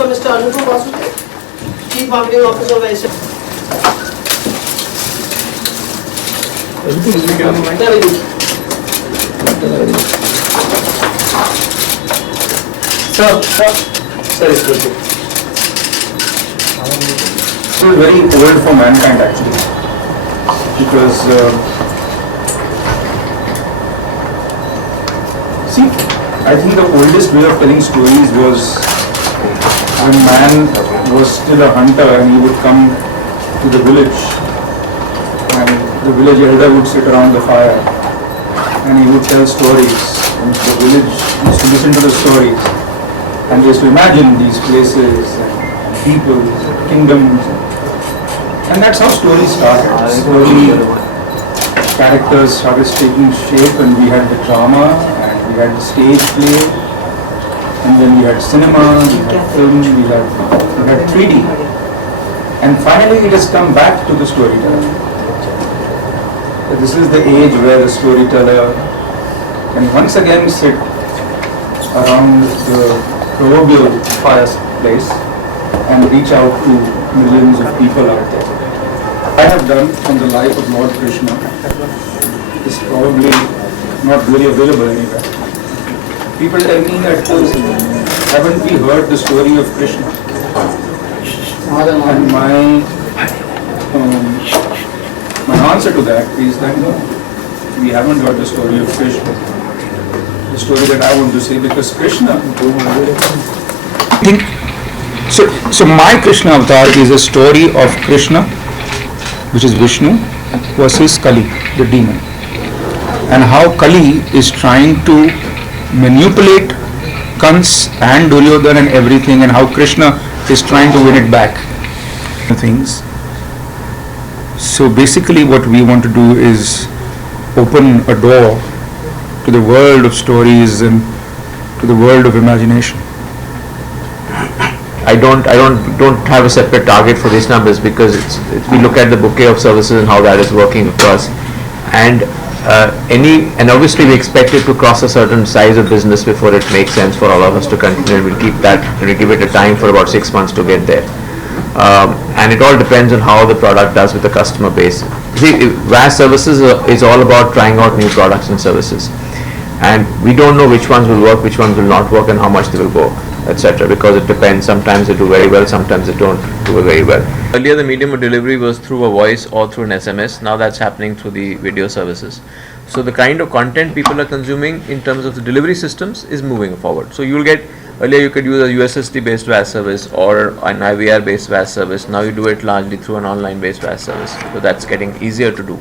Officer Mr. Anupam Vasudev, Chief Marketing Officer of SM. Sir, it's good. This is very old for mankind actually, because see, I think the oldest way of telling stories was when man was still a hunter and he would come to the village and the village elder would sit around the fire and he would tell stories and the village used to listen to the stories and they used to imagine these places and people, kingdoms, and that's how stories started. Slowly characters started taking shape and we had the drama and we had the stage play and then we had cinema, we had film, we had 3D, and finally it has come back to the storyteller. This is the age where the storyteller can once again sit around the proverbial fireplace and reach out to millions of people out there. I have done on the life of Lord Krishna is probably not really available anywhere. People tell me that haven't we heard the story of Krishna? And my answer to that is that no, we haven't heard the story of Krishna. The story that I want to say, because Krishna, I think, so my Krishna avatar is a story of Krishna, which is Vishnu, versus Kali, the demon, and how Kali is trying to manipulate Kans and Duryodhan and everything, and how Krishna is trying to win it back. Things. So basically what we want to do is open a door to the world of stories and to the world of imagination. I don't have a separate target for these numbers, because we look at the bouquet of services and how that is working, of course, and obviously we expect it to cross a certain size of business before it makes sense for all of us to continue. We'll keep that, and we'll give it a time for about 6 months to get there, and it all depends on how the product does with the customer base. See, VAS services is all about trying out new products and services, and we don't know which ones will work, which ones will not work, and how much they will go, etc., because it depends. Sometimes they do very well, sometimes they don't do very well. Earlier the medium of delivery was through a voice or through an SMS. Now that's happening through the video services. So the kind of content people are consuming in terms of the delivery systems is moving forward. So you'll get, earlier you could use a USSD based VAS service or an IVR based VAS service. Now you do it largely through an online based VAS service. So that's getting easier to do.